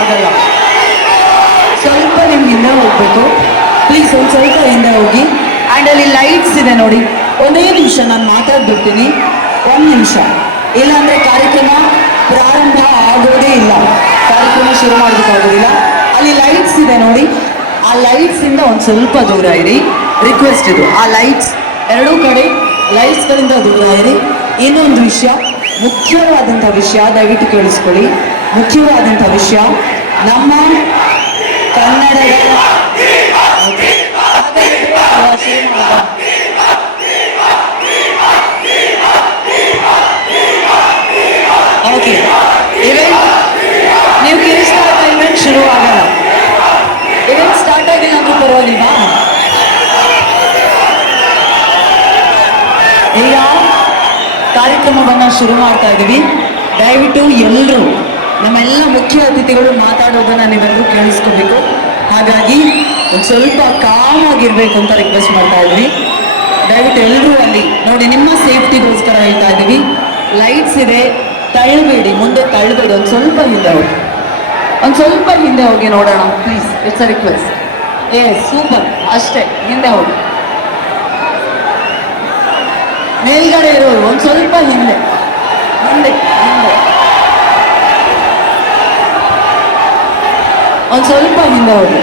ಆಗಲ್ಲ. ಸ್ವಲ್ಪ ನೀವು ಹಿಂದೆ ಹೋಗ್ಬೇಕು ಪ್ಲೀಸ್, ಒಂದು ಸ್ವಲ್ಪ ಹಿಂದೆ ಹೋಗಿ. ಆ್ಯಂಡ್ ಅಲ್ಲಿ ಲೈಟ್ಸ್ ಇದೆ ನೋಡಿ. ಒಂದೇ ನಿಮಿಷ ನಾನು ಮಾತಾಡ್ಬಿಡ್ತೀನಿ, ಒಂದು ನಿಮಿಷ. ಇಲ್ಲಾಂದ್ರೆ ಕಾರ್ಯಕ್ರಮ ಪ್ರಾರಂಭ ಆಗೋದೇ ಇಲ್ಲ, ಕಾರ್ಯಕ್ರಮ ಶುರು ಮಾಡೋದಕ್ಕಾಗೋದಿಲ್ಲ. ಅಲ್ಲಿ ಲೈಟ್ಸ್ ಇದೆ ನೋಡಿ, ಆ ಲೈಟ್ಸ್ ಇಂದ ಒಂದು ಸ್ವಲ್ಪ ದೂರ ಇರಿ, ರಿಕ್ವೆಸ್ಟ್ ಇದು. ಆ ಲೈಟ್ಸ್ ಎರಡೂ ಕಡೆ ಲೈಟ್ಸ್ಗಳಿಂದ ದೂರ ಇರಿ. ಇನ್ನೊಂದು ವಿಷಯ, ಮುಖ್ಯವಾದಂಥ ವಿಷಯ, ದಯವಿಟ್ಟು ಕೇಳಿಸ್ಕೊಳ್ಳಿ. ಮುಖ್ಯವಾದಂಥ ವಿಷಯ, ನಮ್ಮ ಕನ್ನಡದ ಓಕೆ, ಇವೆಂಟ್ ನೀವು ಕಿರಿಸ್ತಾ ಇವೆಂಟ್ ಶುರು ಆಗಲ್ಲ. ಇವೆಂಟ್ ಸ್ಟಾರ್ಟ್ ಆಗಿಲ್ಲ ಅಂದ್ರೂ ಪರವಾಗಿಲ್ವಾ? ಈಗ ಕಾರ್ಯಕ್ರಮವನ್ನು ಶುರು ಮಾಡ್ತಾ ಇದ್ದೀವಿ. ದಯವಿಟ್ಟು ಎಲ್ಲರೂ, ನಮ್ಮೆಲ್ಲ ಮುಖ್ಯ ಅತಿಥಿಗಳು ಮಾತಾಡೋದನ್ನು ನೀವೆಲ್ಲರೂ ಕೇಳಿಸ್ಕೋಬೇಕು. ಹಾಗಾಗಿ ಒಂದು ಸ್ವಲ್ಪ ಕಾಮ್ ಆಗಿರ್ಬೇಕು ಅಂತ ರಿಕ್ವೆಸ್ಟ್ ಮಾಡ್ತಾ ಇದ್ವಿ. ದಯವಿಟ್ಟು ಎಲ್ಲರೂ ಅಲ್ಲಿ ನೋಡಿ, ನಿಮ್ಮ ಸೇಫ್ಟಿಗೋಸ್ಕರ ಹೇಳ್ತಾ ಇದ್ದೀವಿ. ಲೈಟ್ಸ್ ಇದೆ, ತಳ್ಳಬೇಡಿ, ಮುಂದೆ ತಳ್ಳಬೇಡಿ. ಒಂದು ಸ್ವಲ್ಪ ಹಿಂದೆ ಹೋಗಿ, ಒಂದು ಸ್ವಲ್ಪ ಹಿಂದೆ ಹೋಗಿ ನೋಡೋಣ please, it's a request. Super, ಅಷ್ಟೇ, ಹಿಂದೆ ಹೋಗಿ. ಮೇಲ್ಗಡೆ ಇರೋರು ಒಂದು ಸ್ವಲ್ಪ ಹಿಂದೆ ಹಿಂದೆ ಹಿಂದೆ, ಒಂದು ಸ್ವಲ್ಪ ಹಿಂದೆ ಹೋಗಿ.